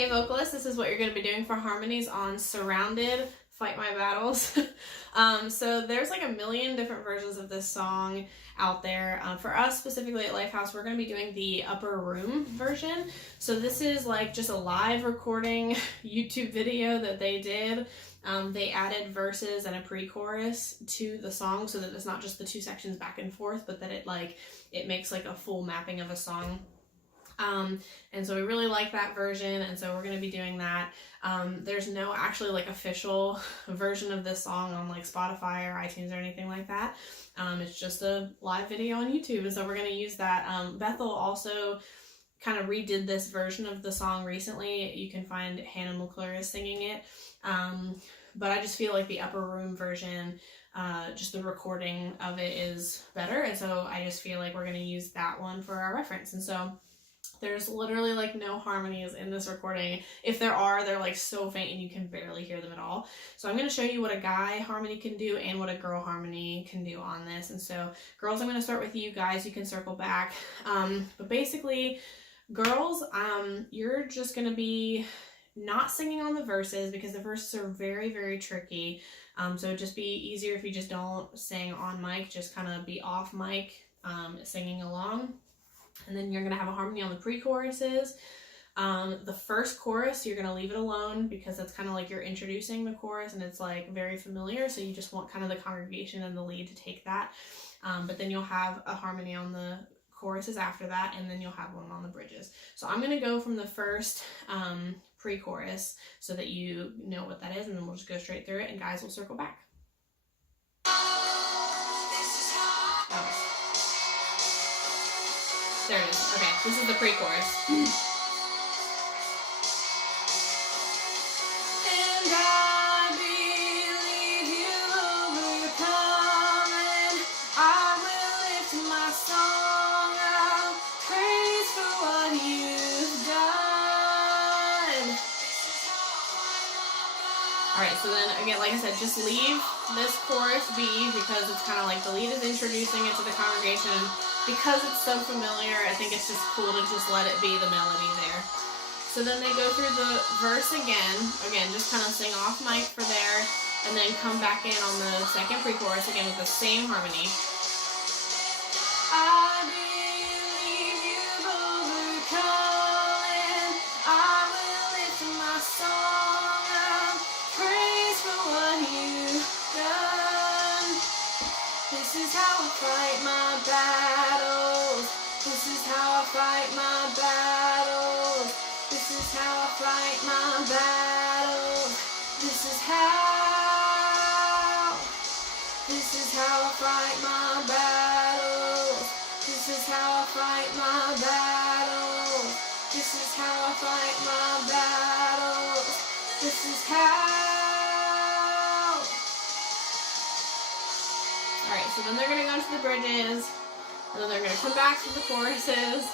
Hey vocalists, this is what you're going to be doing for harmonies on Surrounded, Fight My Battles. So there's like a million different versions of this song out there. For us specifically at Lifehouse, we're going to be doing the Upper Room version. So this is like just a live recording YouTube video that they did. They added verses and a pre-chorus to the song so that it's not just the two sections back and forth, but that it makes like a full mapping of a song. And so we really like that version, and so we're going to be doing that. There's no actually like official version of this song on like Spotify or iTunes or anything like that. It's just a live video on YouTube, and so we're going to use that. Bethel also kind of redid this version of the song recently. You can find Hannah McClure singing it, but I just feel like the Upper Room version, just the recording of it is better, and so I just feel like we're going to use that one for our reference. And so there's literally like no harmonies in this recording. If there are, they're like so faint and you can barely hear them at all. So I'm going to show you what a guy harmony can do and what a girl harmony can do on this. And so girls, I'm going to start with you. Guys, you can circle back. But basically, girls, you're just going to be not singing on the verses because the verses are very, very tricky. So it'd just be easier if you just don't sing on mic, just kind of be off mic, singing along. And then you're going to have a harmony on the pre-choruses. The first chorus, you're going to leave it alone because that's kind of like you're introducing the chorus and it's like very familiar. So you just want kind of the congregation and the lead to take that. But then you'll have a harmony on the choruses after that, and then you'll have one on the bridges. So I'm going to go from the first pre-chorus so that you know what that is, and then we'll just go straight through it, and guys will circle back. There it is. Okay, this is the pre-chorus. And I believe you overcome, and I will lift my song of praise for what you've done. Alright, so then again, like I said, just leave this chorus be because it's kind of like the lead is introducing it to the congregation. Because it's so familiar, I think it's just cool to just let it be the melody there. So then they go through the verse again, just kind of sing off mic for there, and then come back in on the second pre-chorus again with the same harmony. I believe you've overcome, and I will lift my song of praise for what you've done. This is how I fight my battles. This is how I fight my battles. This is how I fight my battles. This is how. This is how I fight my battles. This is how I fight my battles. This is how I fight my battles. This is how. Alright, so then they're going to go into the bridges, and then they're going to come back to the choruses.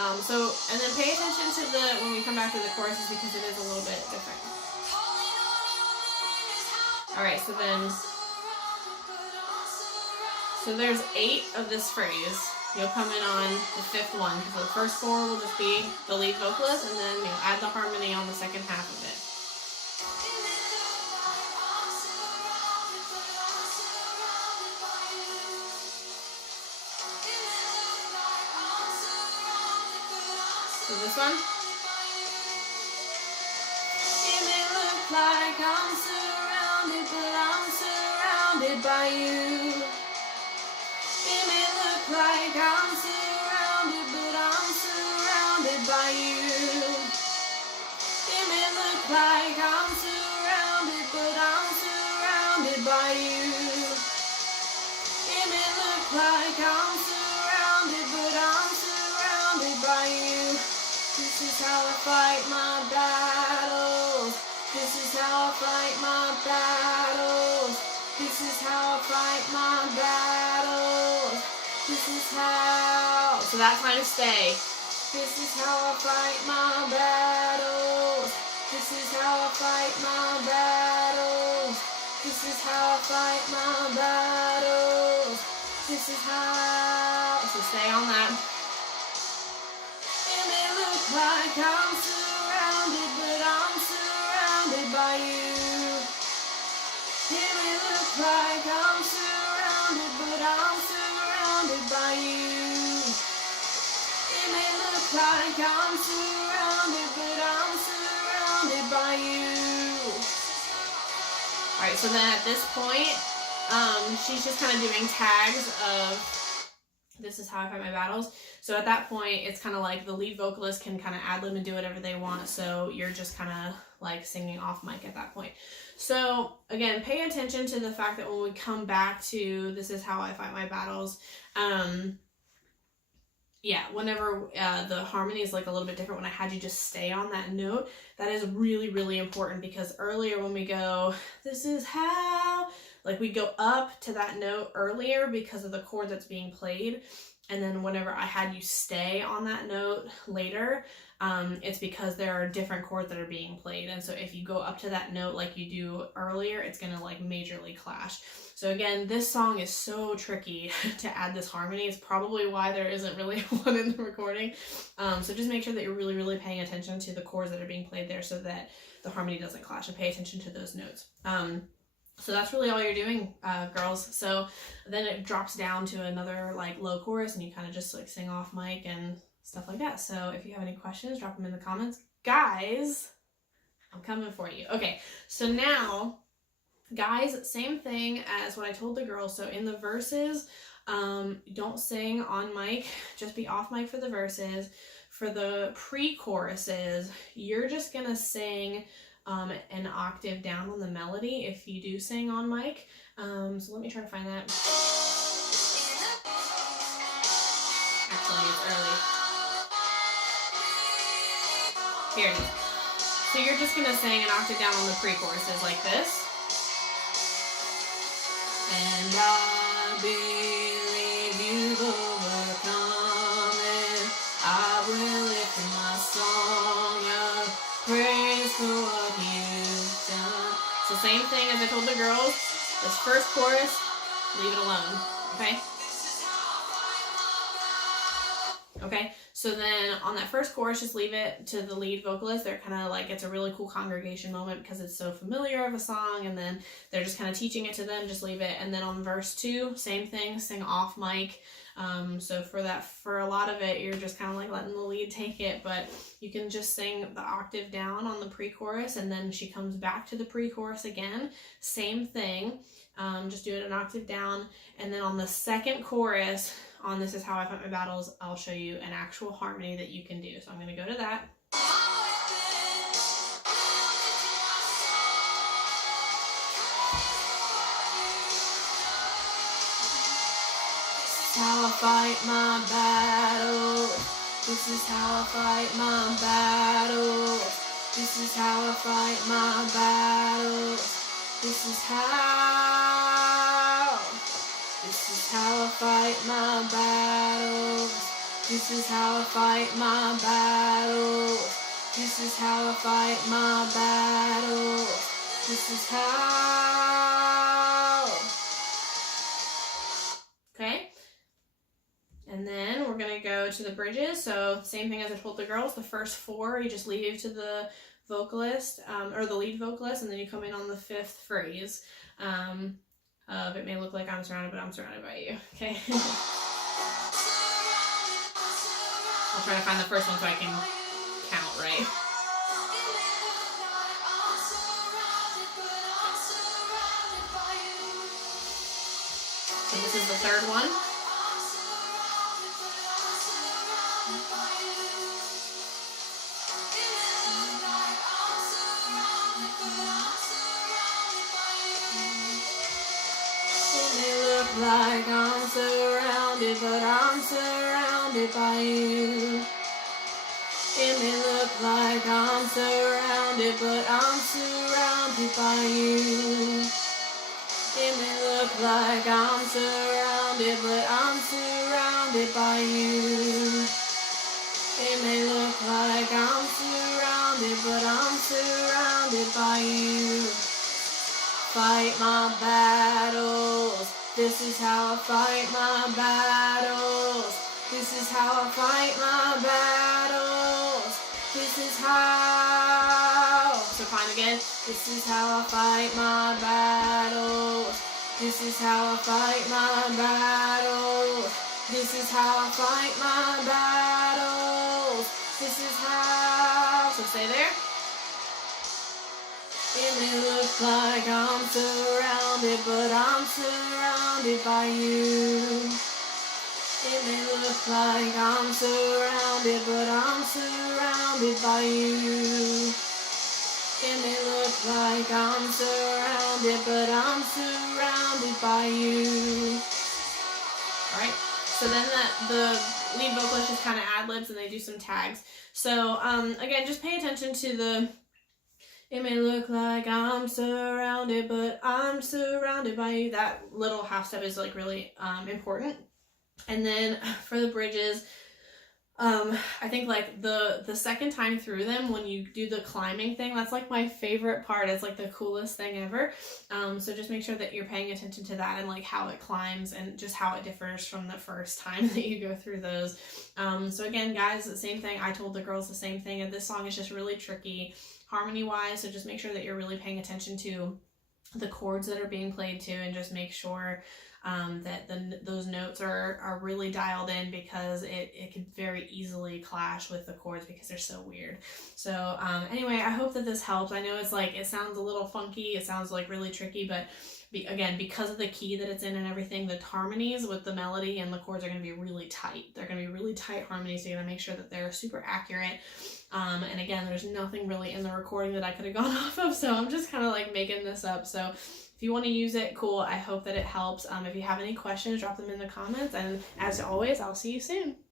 And then pay attention to when we come back to the choruses because it is a little bit different. Alright, so there's 8 of this phrase. You'll come in on the 5th one, because the first 4 will just be the lead vocalist, and then you'll add the harmony on the second half of it. So this one. It may look like I'm surrounded, but I'm surrounded by you. It may look like I'm surrounded, but I'm surrounded by you. It may look like I'm surrounded, but I'm surrounded by you. It may look like I'm surrounded, but I'm surrounded by you. This is how I fight my battles. This is how I fight my battles. This is how I fight my battles. This is how. So that's how to stay. This is how I fight my battles. This is how I fight my battles. This is how I fight my battles. This is how. So stay on that. Like I'm surrounded, like I'm surrounded, but I'm surrounded by you. Alright, so then at this point, she's just kind of doing tags of this is how I fight my battles. So at that point, it's kind of like the lead vocalist can kind of ad-lib and do whatever they want. So you're just kind of like singing off mic at that point. So again, pay attention to the fact that when we come back to this is how I fight my battles, yeah, whenever the harmony is like a little bit different, when I had you just stay on that note, that is really, really important, because earlier when we go, this is how, like we go up to that note earlier because of the chord that's being played. And then whenever I had you stay on that note later, it's because there are different chords that are being played. And so if you go up to that note like you do earlier, it's going to like majorly clash. So again, this song is so tricky to add this harmony. It's probably why there isn't really one in the recording. So just make sure that you're really, really paying attention to the chords that are being played there so that the harmony doesn't clash, and pay attention to those notes. So that's really all you're doing, girls. So then it drops down to another like low chorus, and you kind of just like sing off mic and stuff like that. So if you have any questions, drop them in the comments. Guys, I'm coming for you. Okay, so now, guys, same thing as what I told the girls. So in the verses, don't sing on mic, just be off mic for the verses. For the pre-choruses, you're just gonna sing an octave down on the melody if you do sing on mic. So let me try to find that. Actually, it's early. Here it is. So you're just gonna sing an octave down on the pre-choruses like this. And I believe you've overcome it. I will lift my song of praise for what you've done. So same thing as I told the girls. This first chorus, leave it alone. Okay? Okay, so then on that first chorus, just leave it to the lead vocalist. They're kind of like, it's a really cool congregation moment because it's so familiar of a song, and then they're just kind of teaching it to them, just leave it. And then on verse 2, same thing, sing off mic. So for a lot of it, you're just kind of like letting the lead take it, but you can just sing the octave down on the pre-chorus, and then she comes back to the pre-chorus again, same thing, just do it an octave down. And then on the second chorus, on This Is How I Fight My Battles, I'll show you an actual harmony that you can do. So I'm going to go to that. This is how I fight my battles. This is how I fight my battles. This is how I fight my battles. This is how. This is how I fight my battles. This is how I fight my battles. This is how I fight my battles. This is how. Okay. And then we're going to go to the bridges. So same thing as I told the girls. The first 4, you just leave to the vocalist, or the lead vocalist, and then you come in on the 5th phrase. It may look like I'm surrounded, but I'm surrounded by you. Okay. I'll try to find the first one so I can count right. So this is the 3rd one. Like I'm surrounded, but I'm surrounded by you. It may look like I'm surrounded, but I'm surrounded by you. It may look like I'm surrounded, but I'm surrounded by you. It may look like I'm surrounded, but I'm surrounded by you. Fight my battles. This is how I fight my battles. This is how I fight my battles. This is how. So fine again. This is how I fight my battles. This is how I fight my battles. This is how I fight my battles. This is how. So stay there. It may look like I'm surrounded, but I'm surrounded by you. It may look like I'm surrounded, but I'm surrounded by you. It may look like I'm surrounded, but I'm surrounded by you. Alright, so then the lead vocalist just kind of ad-libs and they do some tags. So, again, just pay attention to the, it may look like I'm surrounded, but I'm surrounded by you. That little half step is like really important. And then for the bridges, I think like the second time through them, when you do the climbing thing, that's like my favorite part. It's like the coolest thing ever. So just make sure that you're paying attention to that and like how it climbs and just how it differs from the first time that you go through those. So again, guys, the same thing. I told the girls the same thing, and this song is just really tricky harmony wise. So just make sure that you're really paying attention to the chords that are being played to, and just make sure that those notes are really dialed in, because it could very easily clash with the chords because they're so weird. So anyway, I hope that this helps. I know it's like, it sounds a little funky, it sounds like really tricky, but again, because of the key that it's in and everything, the harmonies with the melody and the chords are going to be really tight. They're going to be really tight harmonies, so you got to make sure that they're super accurate. And again, there's nothing really in the recording that I could have gone off of, so I'm just kind of like making this up. So if you want to use it, cool. I hope that it helps. If you have any questions, drop them in the comments, and as always, I'll see you soon.